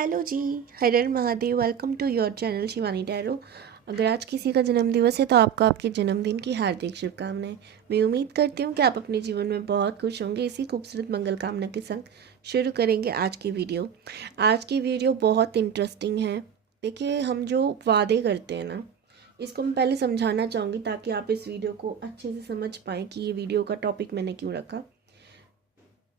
Hello जी। हर हर Mahadev. Welcome to your channel Shivani tarot. अगर आज किसी का जन्मदिवस है तो आपको आपके जन्मदिन की हार्दिक शुभकामनाएं। मैं उम्मीद करती हूँ कि आप अपने जीवन में बहुत खुश होंगे। इसी खूबसूरत मंगल कामना के संग शुरू करेंगे आज की वीडियो। आज की वीडियो बहुत इंटरेस्टिंग है। देखिए, हम जो वादे करते हैं ना, इसको मैं पहले समझाना चाहूँगी ताकि आप इस वीडियो को अच्छे से समझ पाएँ कि ये वीडियो का टॉपिक मैंने क्यों रखा।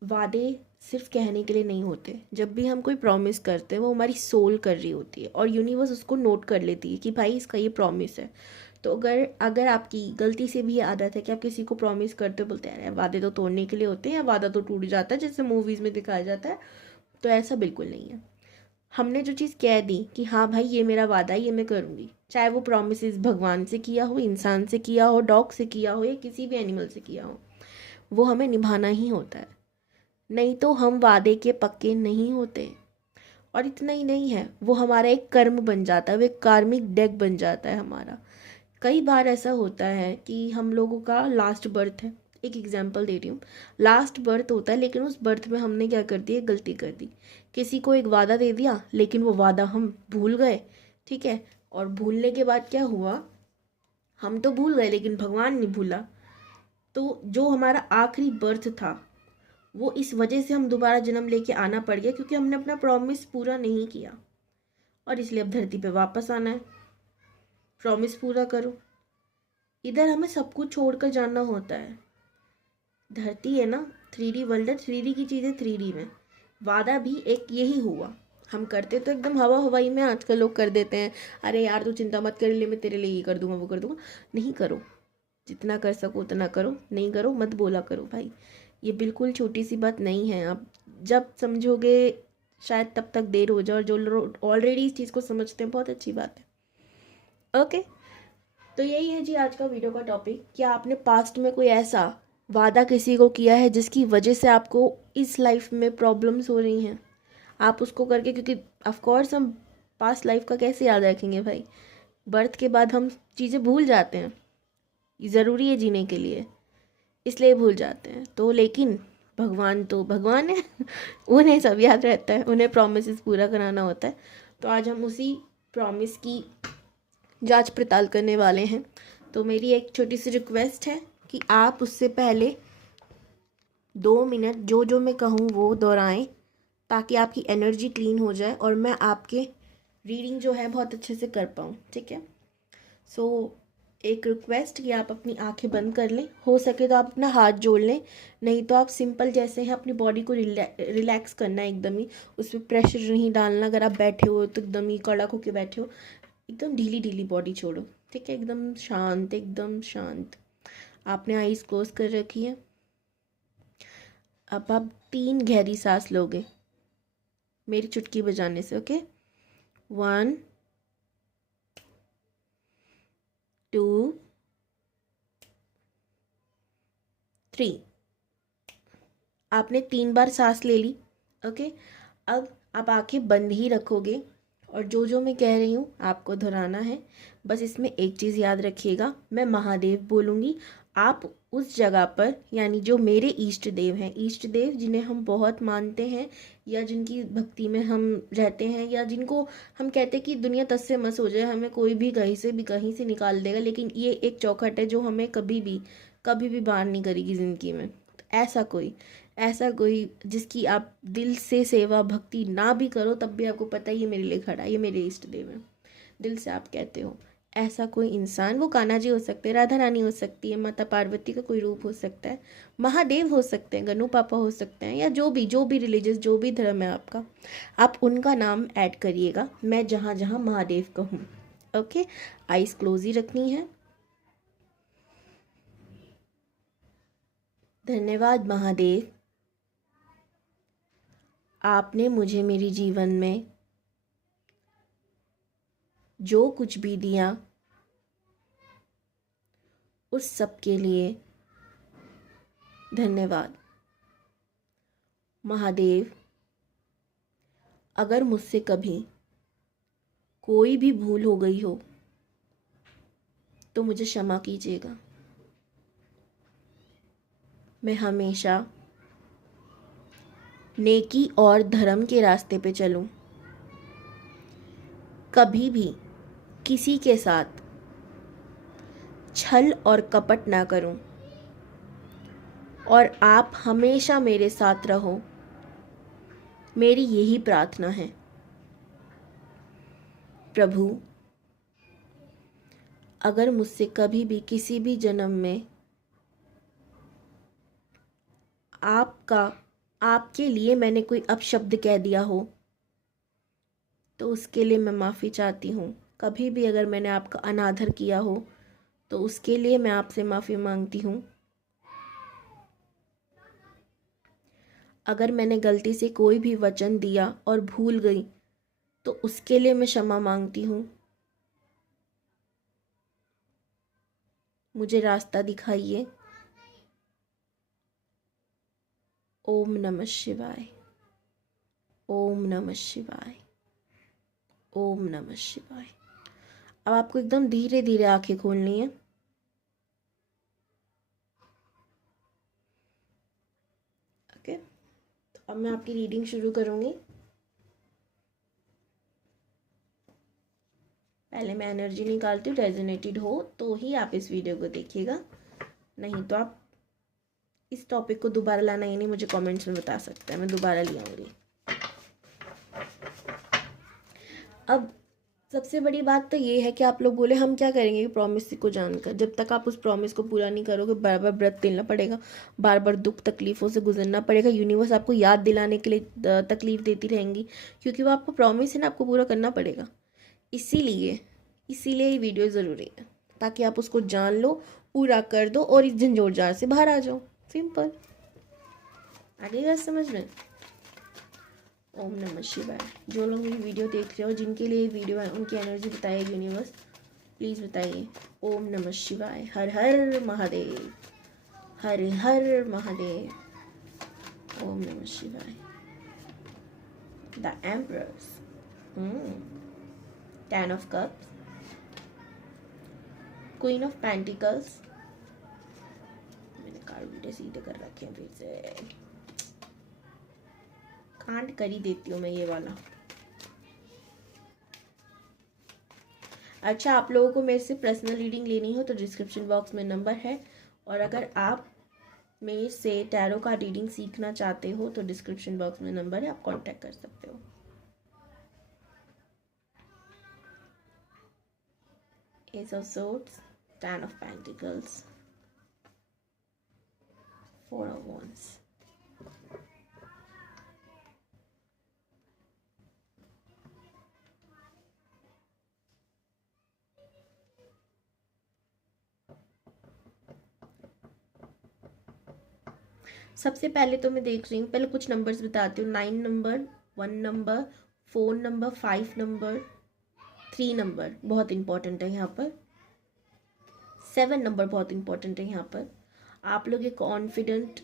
वादे सिर्फ कहने के लिए नहीं होते। जब भी हम कोई प्रॉमिस करते हैं वो हमारी सोल कर रही होती है और यूनिवर्स उसको नोट कर लेती है कि भाई इसका ये प्रॉमिस है। तो अगर अगर आपकी गलती से भी ये आदत है कि आप किसी को प्रॉमिस करते हो, बोलते हैं यार वादे तो तोड़ने के लिए होते हैं या वादा तो टूट जाता है जैसे मूवीज़ में दिखाया जाता है, तो ऐसा बिल्कुल नहीं है। हमने जो चीज़ कह दी कि हाँ भाई ये मेरा वादा है, ये मैं करूँगी, चाहे वो प्रॉमिस भगवान से किया हो, इंसान से किया हो, डॉग से किया हो या किसी भी एनिमल से किया हो, वो हमें निभाना ही होता है। नहीं तो हम वादे के पक्के नहीं होते। और इतना ही नहीं है, वो हमारा एक कर्म बन जाता है, वो एक कार्मिक डेक बन जाता है हमारा। कई बार ऐसा होता है कि हम लोगों का लास्ट बर्थ है। एक एग्जांपल दे रही हूँ। लास्ट बर्थ होता है लेकिन उस बर्थ में हमने क्या कर दिया, गलती कर दी। किसी को एक वादा दे दिया लेकिन वो वादा हम भूल गए। ठीक है। और भूलने के बाद क्या हुआ, हम तो भूल गए लेकिन भगवान नहीं भूला। तो जो हमारा आखिरी बर्थ था वो इस वजह से हम दोबारा जन्म लेके आना पड़ गया क्योंकि हमने अपना प्रॉमिस पूरा नहीं किया। और इसलिए अब धरती पे वापस आना है। प्रॉमिस पूरा करो। इधर हमें सब कुछ छोड़कर जाना होता है। धरती है ना, 3D वर्ल्ड है, 3D की चीज़ें 3D में। वादा भी एक यही हुआ। हम करते तो एकदम हवा हवाई में आजकल लोग कर देते हैं, अरे यार तू चिंता मत कर ले, मैं तेरे लिए ये कर दूंगा वो कर दूंगा। नहीं करो। जितना कर सको उतना करो, नहीं करो मत बोला करो भाई। ये बिल्कुल छोटी सी बात नहीं है। आप जब समझोगे शायद तब तक देर हो जाए, और जो लोग ऑलरेडी इस चीज़ को समझते हैं बहुत अच्छी बात है। ओके। तो यही है जी आज का वीडियो का टॉपिक। क्या आपने पास्ट में कोई ऐसा वादा किसी को किया है जिसकी वजह से आपको इस लाइफ में प्रॉब्लम्स हो रही हैं? आप उसको करके, क्योंकि ऑफ कोर्स हम पास्ट लाइफ का कैसे याद रखेंगे भाई। बर्थ के बाद हम चीज़ें भूल जाते हैं, ये ज़रूरी है जीने के लिए, इसलिए भूल जाते हैं। तो लेकिन भगवान तो भगवान है उन्हें सब याद रहता है, उन्हें प्रॉमिसेस पूरा कराना होता है। तो आज हम उसी प्रॉमिस की जांच पड़ताल करने वाले हैं। तो मेरी एक छोटी सी रिक्वेस्ट है कि आप उससे पहले 2 मिनट जो जो मैं कहूँ वो दोहराएं ताकि आपकी एनर्जी क्लीन हो जाए और मैं आपके रीडिंग जो है बहुत अच्छे से कर पाऊँ। ठीक है। सो एक रिक्वेस्ट कि आप अपनी आंखें बंद कर लें, हो सके तो आप अपना हाथ जोड़ लें, नहीं तो आप सिंपल जैसे हैं अपनी बॉडी को रिलैक्स करना है एकदम ही। उस पर प्रेशर नहीं डालना। अगर आप बैठे हो तो एकदम ही कड़क होके बैठे हो, एकदम ढीली ढीली बॉडी छोड़ो। ठीक है, एकदम शांत, एकदम शांत। आपने आईज क्लोज कर रखी है। अब आप 3 गहरी सांस लोगे मेरी चुटकी बजाने से। ओके, 1 2 3। आपने 3 बार सांस ले ली। ओके। अब आप आंखें बंद ही रखोगे और जो जो मैं कह रही हूँ आपको दोहराना है। बस इसमें एक चीज़ याद रखिएगा, मैं महादेव बोलूँगी, आप उस जगह पर, यानी जो मेरे इष्ट देव हैं, इष्ट देव जिन्हें हम बहुत मानते हैं या जिनकी भक्ति में हम रहते हैं या जिनको हम कहते हैं कि दुनिया तस से मस हो जाए, हमें कोई भी कहीं से निकाल देगा, लेकिन ये एक चौखट है जो हमें कभी भी बाहर नहीं करेगी ज़िंदगी में। तो ऐसा कोई जिसकी आप दिल से सेवा भक्ति ना भी करो तब भी आपको पता है ये मेरे लिए खड़ा है, ये मेरे इष्ट देव है, दिल से आप कहते हो, ऐसा कोई इंसान, वो कान्हा जी हो सकते हैं, राधा रानी हो सकती है, माता पार्वती का कोई रूप हो सकता है, महादेव हो सकते हैं, गनु पापा हो सकते हैं, या जो भी रिलीजियस, जो भी धर्म है आपका, आप उनका नाम ऐड करिएगा मैं जहाँ जहाँ महादेव कहूँ। ओके। आइज क्लोज ही रखनी है। धन्यवाद महादेव, आपने मुझे मेरे जीवन में जो कुछ भी दिया उस सब के लिए धन्यवाद। महादेव, अगर मुझसे कभी कोई भी भूल हो गई हो तो मुझे क्षमा कीजिएगा। मैं हमेशा नेकी और धर्म के रास्ते पे चलूं, कभी भी किसी के साथ छल और कपट ना करूं और आप हमेशा मेरे साथ रहो, मेरी यही प्रार्थना है। प्रभु, अगर मुझसे कभी भी किसी भी जन्म में आपके लिए मैंने कोई अपशब्द कह दिया हो तो उसके लिए मैं माफ़ी चाहती हूँ। कभी भी अगर मैंने आपका अनादर किया हो तो उसके लिए मैं आपसे माफ़ी मांगती हूँ। अगर मैंने गलती से कोई भी वचन दिया और भूल गई तो उसके लिए मैं क्षमा मांगती हूँ। मुझे रास्ता दिखाइए। ओम नमः शिवाय। ओम नमः शिवाय। ओम नमः शिवाय। अब आपको एकदम धीरे धीरे आंखें खोलनी है। ओके, तो अब मैं आपकी रीडिंग शुरू करूँगी। पहले मैं एनर्जी निकालती हूँ, रेजोनेटेड हो तो ही आप इस वीडियो को देखिएगा, नहीं तो आप इस टॉपिक को दोबारा लाना ही नहीं, मुझे कमेंट्स में बता सकते हैं, मैं दोबारा ले आऊँगी। अब सबसे बड़ी बात तो ये है कि आप लोग बोले हम क्या करेंगे प्रॉमिस को जानकर। जब तक आप उस प्रॉमिस को पूरा नहीं करोगे, बार बार व्रत लेना पड़ेगा, बार बार दुख तकलीफ़ों से गुजरना पड़ेगा। यूनिवर्स आपको याद दिलाने के लिए तकलीफ़ देती रहेंगी, क्योंकि वो आपको प्रॉमिस है ना, आपको पूरा करना पड़ेगा। इसीलिए ये वीडियो ज़रूरी है, ताकि आप उसको जान लो, पूरा कर दो और इस झंझोर जार से बाहर आ जाओ। सिंपल, आगे बात समझ में। ओम नमः शिवाय। जो लोग मेरी वीडियो देख रहे हो, जिनके लिए वीडियो है, उनकी एनर्जी बताइए यूनिवर्स, प्लीज़ बताइए। ओम नमः शिवाय। हर हर महादेव, हर हर महादेव। ओम नमः शिवाय। The emperors, 10 of cups, queen of pentacles. मैंने कार्ड उल्टे सीधे कर रखे हैं, फिर से कांड कर ही देती हूँ मैं ये वाला। अच्छा, आप लोगों को मेरे से पर्सनल रीडिंग लेनी हो तो डिस्क्रिप्शन बॉक्स में नंबर है, और अगर आप मेरे से टैरो का रीडिंग सीखना चाहते हो तो डिस्क्रिप्शन बॉक्स में नंबर है, आप कांटेक्ट कर सकते हो। S of swords, 10 of pentacles, 4 of wands। सबसे पहले तो मैं देख रही हूँ, पहले कुछ नंबर्स बताती हूँ। 9 number, 1 number, 4 number, 5 number, 3 number बहुत इंपॉर्टेंट है यहाँ पर, 7 नंबर बहुत इंपॉर्टेंट है यहाँ पर। आप लोग एक कॉन्फिडेंट,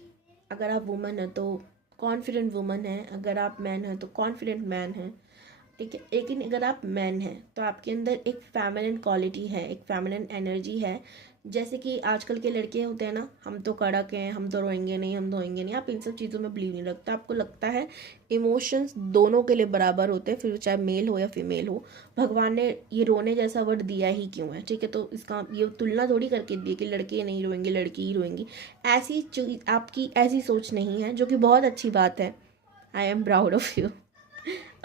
अगर आप वुमन है तो कॉन्फिडेंट वुमन है, अगर आप मैन है तो कॉन्फिडेंट मैन है, ठीक है। लेकिन अगर आप मैन हैं तो आपके अंदर एक फेमिनिन क्वालिटी है, एक फेमिनिन एनर्जी है। जैसे कि आजकल के लड़के होते हैं ना, हम तो कड़क हैं, हम तो रोएंगे नहीं, हम धोएंगे नहीं। आप इन सब चीज़ों में बिलीव नहीं रखता। आपको लगता है इमोशंस दोनों के लिए बराबर होते हैं, फिर चाहे मेल हो या फीमेल हो। भगवान ने ये रोने जैसा वर्ड दिया ही क्यों है, ठीक है। तो इसका ये तुलना थोड़ी करके दी कि लड़के नहीं रोएंगे, लड़की ही रोएंगी। ऐसी आपकी ऐसी सोच नहीं है, जो कि बहुत अच्छी बात है। I am proud of you.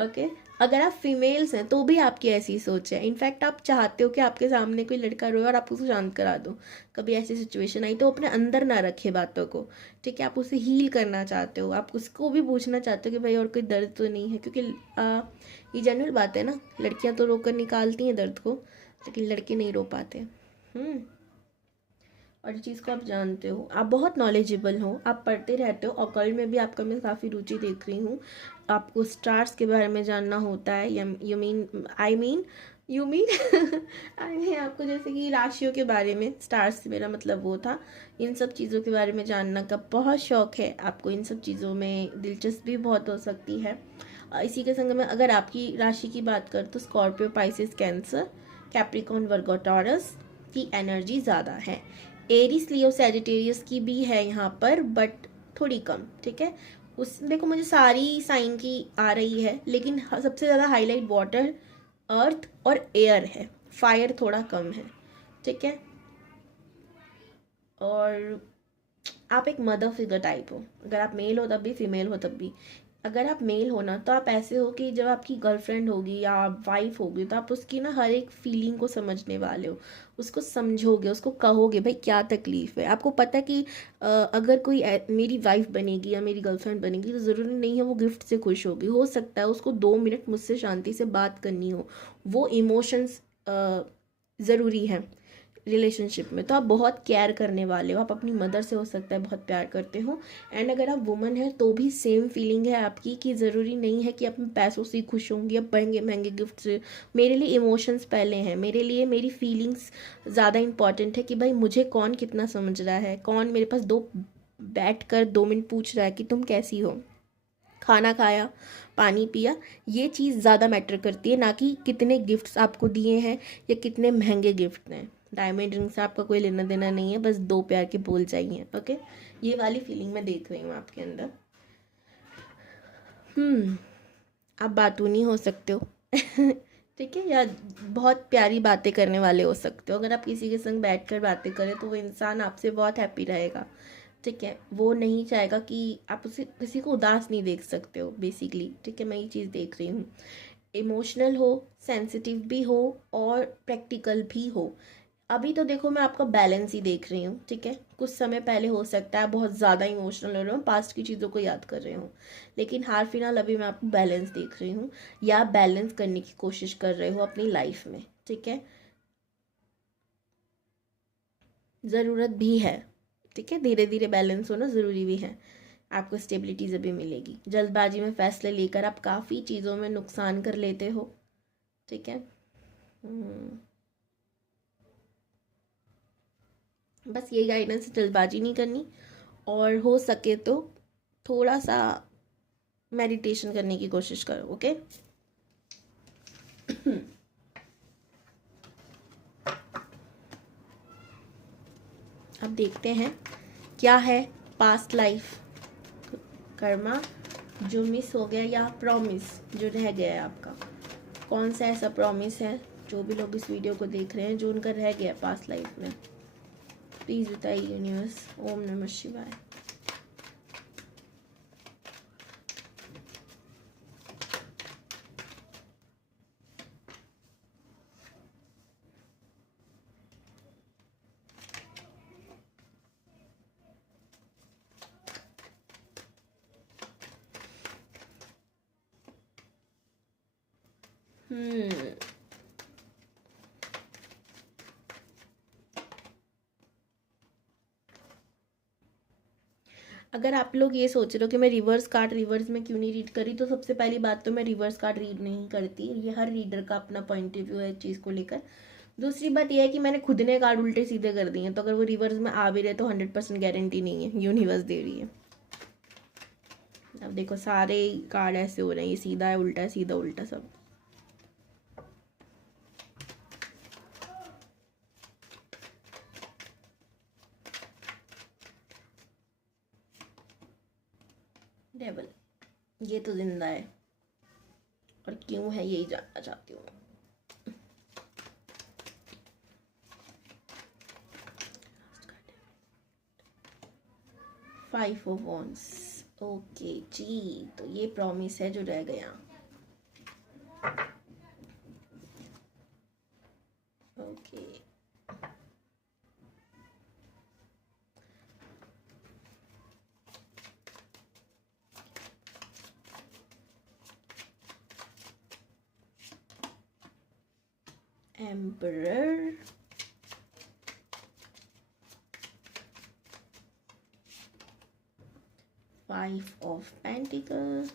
Okay, अगर आप फीमेल्स हैं तो भी आपकी ऐसी सोच है। इनफैक्ट आप चाहते हो कि आपके सामने कोई लड़का रोए और आप उसको शांत करा दो। कभी ऐसी सिचुएशन आई तो अपने अंदर ना रखे बातों को, ठीक है। आप उसे हील करना चाहते हो, आप उसको भी पूछना चाहते हो कि भाई और कोई दर्द तो नहीं है, क्योंकि ये जनरल बात है ना, लड़कियां तो रोकर निकालती हैं दर्द को, लेकिन लड़के नहीं रो पाते। और इस चीज़ को आप जानते हो, आप बहुत नॉलेजेबल हो, आप पढ़ते रहते हो। ऑकल्ट में भी आपका मैं काफ़ी रुचि देख रही हूँ। आपको स्टार्स के बारे में जानना होता है, यू मीन आई मीन आपको जैसे कि राशियों के बारे में, स्टार्स मेरा मतलब वो था, इन सब चीज़ों के बारे में जानना का बहुत शौक है आपको। इन सब चीज़ों में दिलचस्पी बहुत हो सकती है। इसी के संग में अगर आपकी राशि की बात कर तो स्कॉर्पियो, पाइसिस, कैंसर, कैप्रिकॉर्न, वर्गो, टॉरस की एनर्जी ज़्यादा है। एरीज, लियो, सैजिटेरियस की भी है यहाँ पर, बट थोड़ी कम, ठीक है। उस देखो मुझे सारी साइन की आ रही है, लेकिन सबसे ज़्यादा हाईलाइट वाटर अर्थ और एयर है, फायर थोड़ा कम है, ठीक है। और आप एक मदर फिगर टाइप हो, अगर आप मेल हो तब भी, फीमेल हो तब भी। अगर आप मेल हो ना तो आप ऐसे हो कि जब आपकी गर्लफ्रेंड होगी या वाइफ होगी तो आप उसकी ना हर एक फीलिंग को समझने वाले हो, उसको समझोगे, उसको कहोगे भाई क्या तकलीफ़ है। आपको पता है कि अगर कोई मेरी वाइफ बनेगी या मेरी गर्लफ्रेंड बनेगी तो ज़रूरी नहीं है वो गिफ्ट से खुश होगी, हो सकता है उसको 2 मिनट मुझसे शांति से बात करनी हो। वो इमोशंस ज़रूरी है रिलेशनशिप में। तो आप बहुत केयर करने वाले हो, आप अपनी मदर से हो सकता है बहुत प्यार करते हो। एंड अगर आप वुमन है तो भी सेम फीलिंग है आपकी कि ज़रूरी नहीं है कि आप पैसों से खुश होंगी या महंगे महंगे गिफ्ट से। मेरे लिए इमोशंस पहले हैं, मेरे लिए मेरी फीलिंग्स ज़्यादा इंपॉर्टेंट है कि भाई मुझे कौन कितना समझ रहा है, कौन मेरे पास दो बैठ कर 2 मिनट पूछ रहा है कि तुम कैसी हो, खाना खाया, पानी पिया। ये चीज़ ज़्यादा मैटर करती है, ना कि कितने गिफ्ट्स आपको दिए हैं या कितने महंगे गिफ्ट हैं। डायमंड रिंग से आपका कोई लेना देना नहीं है, बस दो प्यार के बोल चाहिए। ओके, ये वाली फीलिंग मैं देख रही हूँ आपके अंदर। आप बातूनी हो सकते हो ठीक है, या बहुत प्यारी बातें करने वाले हो सकते हो। अगर आप किसी के संग बैठ कर बातें करें तो वो इंसान आपसे बहुत हैप्पी रहेगा, ठीक है। वो नहीं चाहेगा कि आप उसे, किसी को उदास नहीं देख सकते हो बेसिकली, ठीक है। मैं ये चीज़ देख रही हूँ। इमोशनल हो, सेंसिटिव भी हो और प्रैक्टिकल भी हो। अभी तो देखो मैं आपका बैलेंस ही देख रही हूँ, ठीक है। कुछ समय पहले हो सकता है बहुत ज़्यादा इमोशनल हो रहे हो, पास्ट की चीज़ों को याद कर रहे हो, लेकिन हाल फिलहाल अभी मैं आपको बैलेंस देख रही हूँ, या आप बैलेंस करने की कोशिश कर रहे हो अपनी लाइफ में, ठीक है। ज़रूरत भी है, ठीक है, धीरे धीरे बैलेंस होना ज़रूरी भी है। आपको स्टेबिलिटी जब मिलेगी। जल्दबाजी में फैसले लेकर आप काफ़ी चीज़ों में नुकसान कर लेते हो, ठीक है। बस ये गाइडेंस, जल्दबाजी नहीं करनी, और हो सके तो थोड़ा सा मेडिटेशन करने की कोशिश करो, ओके। अब देखते हैं क्या है पास्ट लाइफ कर्मा जो मिस हो गया, या प्रॉमिस जो रह गया है आपका। कौन सा ऐसा प्रॉमिस है जो भी लोग इस वीडियो को देख रहे हैं जो उनका रह गया पास्ट लाइफ में, प्लीज़ बताइए यूनिवर्स। ओम नमः शिवाय। अगर आप लोग ये सोच रहे हो कि मैं रिवर्स कार्ड रिवर्स में क्यों नहीं रीड करी, तो सबसे पहली बात तो मैं रिवर्स कार्ड रीड नहीं करती, ये हर रीडर का अपना पॉइंट ऑफ व्यू है इस चीज़ को लेकर। दूसरी बात यह है कि मैंने खुद ने कार्ड उल्टे सीधे कर दिए हैं, तो अगर वो रिवर्स में आ भी रहे तो 100% गारंटी नहीं है, यूनिवर्स दे रही है। अब देखो सारे कार्ड ऐसे हो रहे हैं, ये सीधा है, उल्टा है, सीधा उल्टा सब। डेविल, ये तो जिंदा है, और क्यों है यही जानना चाहती हूँ। 5 ऑफ वॉन्ड्स, ओके जी, तो ये प्रॉमिस है जो रह गया। Okay, emperor, five of pentacle,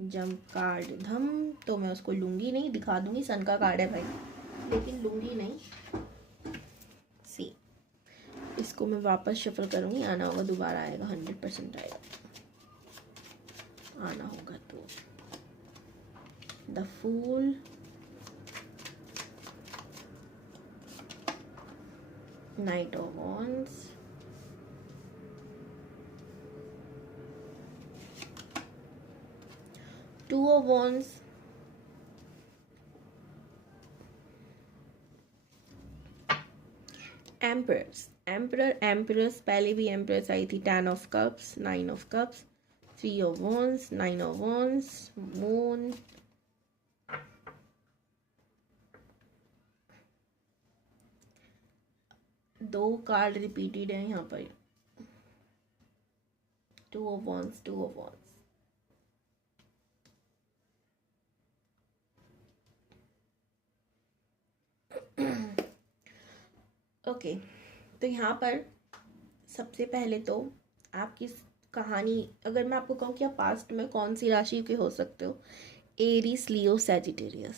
jump card धम, तो मैं उसको लूंगी नहीं, दिखा दूंगी, सन का कार्ड है भाई, लेकिन लूंगी नहीं। सी, इसको मैं वापस शफल करूंगी, आना होगा दोबारा आएगा, 100% आएगा, आना होगा तो। The fool, knight of wands, two of wands, emperor empress, पहले भी एम्परस आई थी। 10 of cups, 9 of cups, 3 of wands, 9 of wands, moon, दो कार्ड रिपीटेड है यहाँ पर। 2 of wands, 2 of wands। Okay, तो यहाँ पर सबसे पहले तो आपकी कहानी, अगर मैं आपको कहूँ कि आप पास्ट में कौन सी राशि के हो सकते हो, एरीज, लियो, सैजिटेरियस,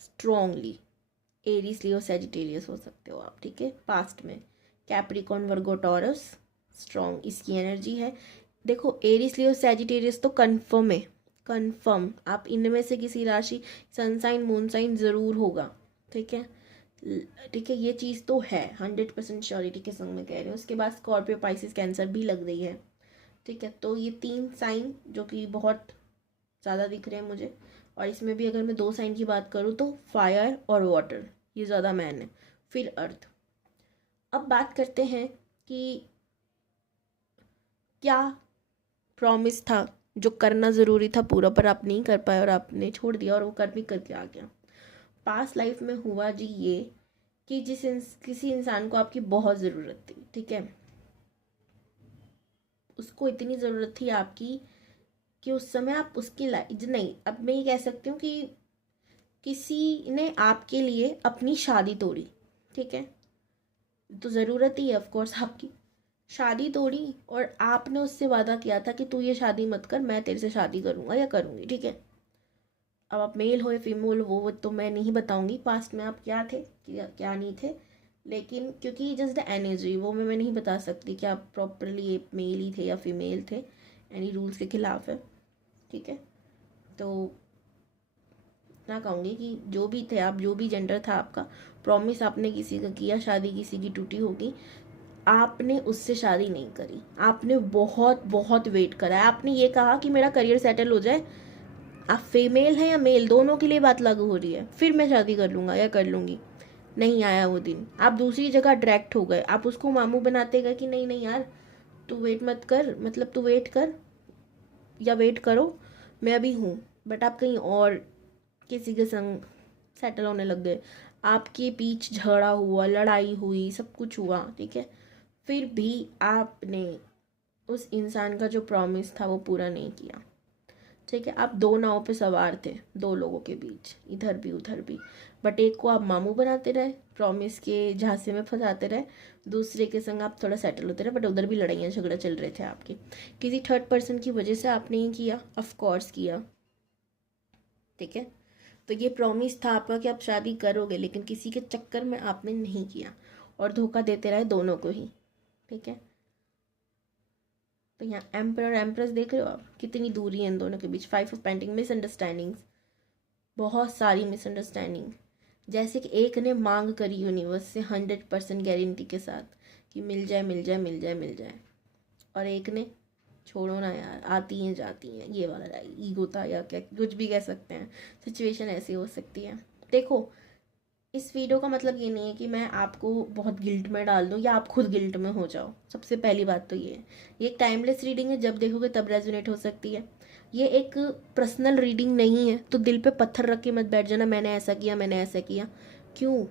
स्ट्रॉन्गली एरीज, लियो, सैजिटेरियस हो सकते हो आप, ठीक है। पास्ट में कैप्रिकॉर्न, वर्गो, टॉरस, स्ट्रॉन्ग इसकी एनर्जी है। देखो एरीज, लियो, सैजिटेरियस तो कन्फर्म है, कन्फर्म आप इनमें से किसी राशि, सन साइन, मून साइन ज़रूर होगा, ठीक है, ठीक है, ये चीज़ तो है 100% श्योरिटी के संग में कह रहे हो। उसके बाद स्कॉर्पियो, पाइसिस, कैंसर भी लग रही है, ठीक है। तो ये 3 साइन जो कि बहुत ज़्यादा दिख रहे हैं मुझे, और इसमें भी अगर मैं 2 साइन की बात करूँ तो फायर और वाटर ये ज़्यादा मैन है, फिर अर्थ। अब बात करते हैं कि क्या प्रॉमिस था जो करना ज़रूरी था पूरा, पर आप नहीं कर पाए और आपने छोड़ दिया, और वो कर भी करके आ गया। पास्ट लाइफ में हुआ जी ये कि किसी इंसान को आपकी बहुत ज़रूरत थी, ठीक है, उसको इतनी ज़रूरत थी आपकी कि उस समय आप उसकी लाइफ, नहीं, अब मैं ये कह सकती हूँ कि किसी ने आपके लिए अपनी शादी तोड़ी, ठीक है, तो ज़रूरत ही है ऑफ कोर्स आपकी, शादी तोड़ी, और आपने उससे वादा किया था कि तू ये शादी मत कर, मैं तेरे से शादी करूँगा या करूँगी, ठीक है। अब आप मेल हो या फीमेल, वो तो मैं नहीं बताऊँगी पास्ट में आप क्या थे क्या नहीं थे, लेकिन क्योंकि जस्ट द एनर्जी वो मैं नहीं बता सकती कि आप प्रॉपरली मेल ही थे या फीमेल थे, एनी रूल्स के खिलाफ है, ठीक है। तो ना कहूँगी कि जो भी थे आप, जो भी जेंडर था आपका, प्रॉमिस आपने किसी का किया, शादी किसी की टूटी होगी, आपने उससे शादी नहीं करी, आपने बहुत बहुत वेट करा है। आपने ये कहा कि मेरा करियर सेटल हो जाए, आप फीमेल हैं या मेल, दोनों के लिए बात लागू हो रही है, फिर मैं शादी कर लूँगा या कर लूँगी। नहीं आया वो दिन, आप दूसरी जगह डायरेक्ट हो गए, आप उसको मामू बनाते गए कि नहीं नहीं यार तू वेट मत कर, मतलब तू वेट कर या वेट करो, मैं अभी हूँ, बट आप कहीं और किसी के संग सेटल होने लग गए, आपके बीच झगड़ा हुआ, लड़ाई हुई, सब कुछ हुआ, ठीक है, फिर भी आपने उस इंसान का जो प्रॉमिस था वो पूरा नहीं किया, ठीक है। आप 2 नाव पे सवार थे, 2 लोगों के बीच, इधर भी उधर भी, बट एक को आप मामू बनाते रहे, प्रॉमिस के झांसे में फंसाते रहे, दूसरे के संग आप थोड़ा सेटल होते रहे, बट उधर भी लड़ाइयाँ झगड़ा चल रहे थे आपके, किसी थर्ड पर्सन की वजह से आपने ही किया, ऑफ कोर्स किया, ठीक है। तो ये प्रॉमिस था आपका कि आप शादी करोगे, लेकिन किसी के चक्कर में आपने नहीं किया और धोखा देते रहे दोनों को ही, ठीक है। तो यहाँ एम्पर और एम्प्रेस देख रहे हो आप, कितनी दूरी है इन दोनों के बीच। 5 of Pentacles, मिसअंडरस्टैंडिंग्स, बहुत सारी मिसअंडरस्टैंडिंग, जैसे कि एक ने मांग करी यूनिवर्स से 100% गारंटी के साथ कि मिल जाए मिल जाए मिल जाए मिल जाए, और एक ने छोड़ो ना यार, आती हैं जाती हैं, ये वाला ईगो था या क्या कुछ भी कह सकते हैं, सिचुएशन ऐसी हो सकती है। देखो इस वीडियो का मतलब ये नहीं है कि मैं आपको बहुत गिल्ट में डाल दूँ या आप खुद गिल्ट में हो जाओ, सबसे पहली बात तो ये है। ये एक टाइमलेस रीडिंग है, जब देखोगे तब रेजोनेट हो सकती है। ये एक पर्सनल रीडिंग नहीं है, तो दिल पे पत्थर रख के मत बैठ जाना मैंने ऐसा किया मैंने ऐसा किया। क्यों?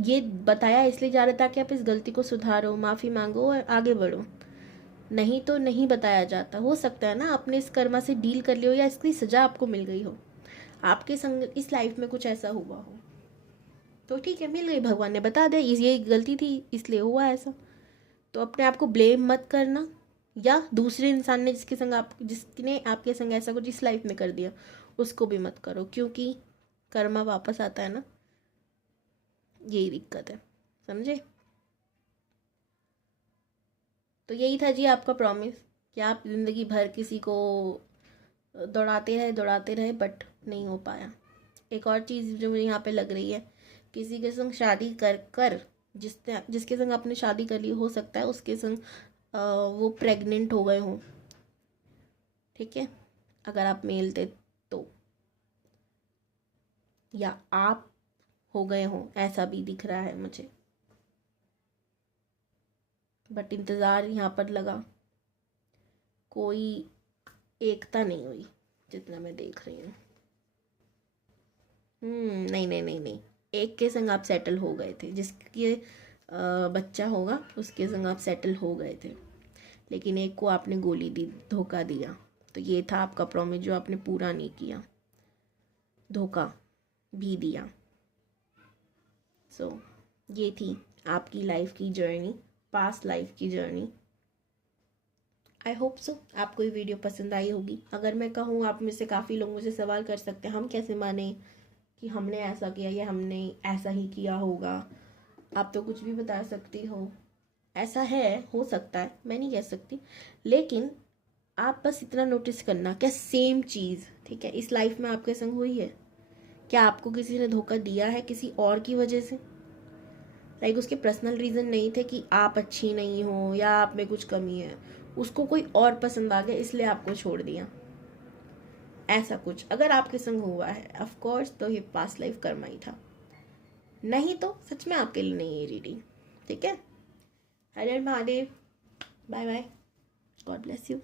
ये बताया इसलिए जा रहा था कि आप इस गलती को सुधारो, माफ़ी मांगो और आगे बढ़ो, नहीं तो नहीं बताया जाता। हो सकता है ना आपने इस कर्मा से डील कर लियो या इसकी सज़ा आपको मिल गई हो, आपके संग इस लाइफ में कुछ ऐसा हुआ हो, तो ठीक है मिल गई, भगवान ने बता दिया ये गलती थी इसलिए हुआ ऐसा। तो अपने आप को ब्लेम मत करना, या दूसरे इंसान ने जिसने आपके संग ऐसा कुछ इस लाइफ में कर दिया उसको भी मत करो, क्योंकि कर्मा वापस आता है ना, यही दिक्कत है, समझे। तो यही था जी आपका प्रॉमिस कि आप ज़िंदगी भर किसी को दौड़ाते रहे बट नहीं हो पाया। एक और चीज़ जो मुझे यहाँ पे लग रही है, किसी के संग शादी कर कर जिसके संग आपने शादी कर ली, हो सकता है उसके संग वो प्रेग्नेंट हो गए हों, ठीक है, अगर आप मेल थे तो, या आप हो गए हों, ऐसा भी दिख रहा है मुझे। बट इंतज़ार यहाँ पर लगा, कोई एकता नहीं हुई जितना मैं देख रही हूँ। नहीं नहीं नहीं नहीं, एक के संग आप सेटल हो गए थे, जिसके बच्चा होगा उसके संग आप सेटल हो गए थे, लेकिन एक को आपने गोली दी, धोखा दिया। तो ये था आपका प्रॉमिस जो आपने पूरा नहीं किया, धोखा भी दिया। सो ये थी आपकी लाइफ की जर्नी, पास्ट लाइफ की जर्नी। आई होप सो आपको ये वीडियो पसंद आई होगी। अगर मैं कहूँ, आप में से काफ़ी लोग मुझे सवाल कर सकते हैं, हम कैसे माने कि हमने ऐसा किया या हमने ऐसा ही किया होगा। आप तो कुछ भी बता सकती हो, ऐसा है, हो सकता है, मैं नहीं कह सकती, लेकिन आप बस इतना नोटिस करना, क्या सेम चीज़, ठीक है, इस लाइफ में आपके संग हुई है? क्या आपको किसी ने धोखा दिया है किसी और की वजह से? लाइक उसके पर्सनल रीज़न नहीं थे कि आप अच्छी नहीं हो या आप में कुछ कमी है, उसको कोई और पसंद आ गया इसलिए आपको छोड़ दिया, ऐसा कुछ अगर आपके संग हुआ है, ऑफ कोर्स, तो ये पास्ट लाइफ कर्मा ही था। नहीं तो सच में आपके लिए नहीं है रीडिंग, ठीक है। हर हर Mahadev, bye bye, God bless you.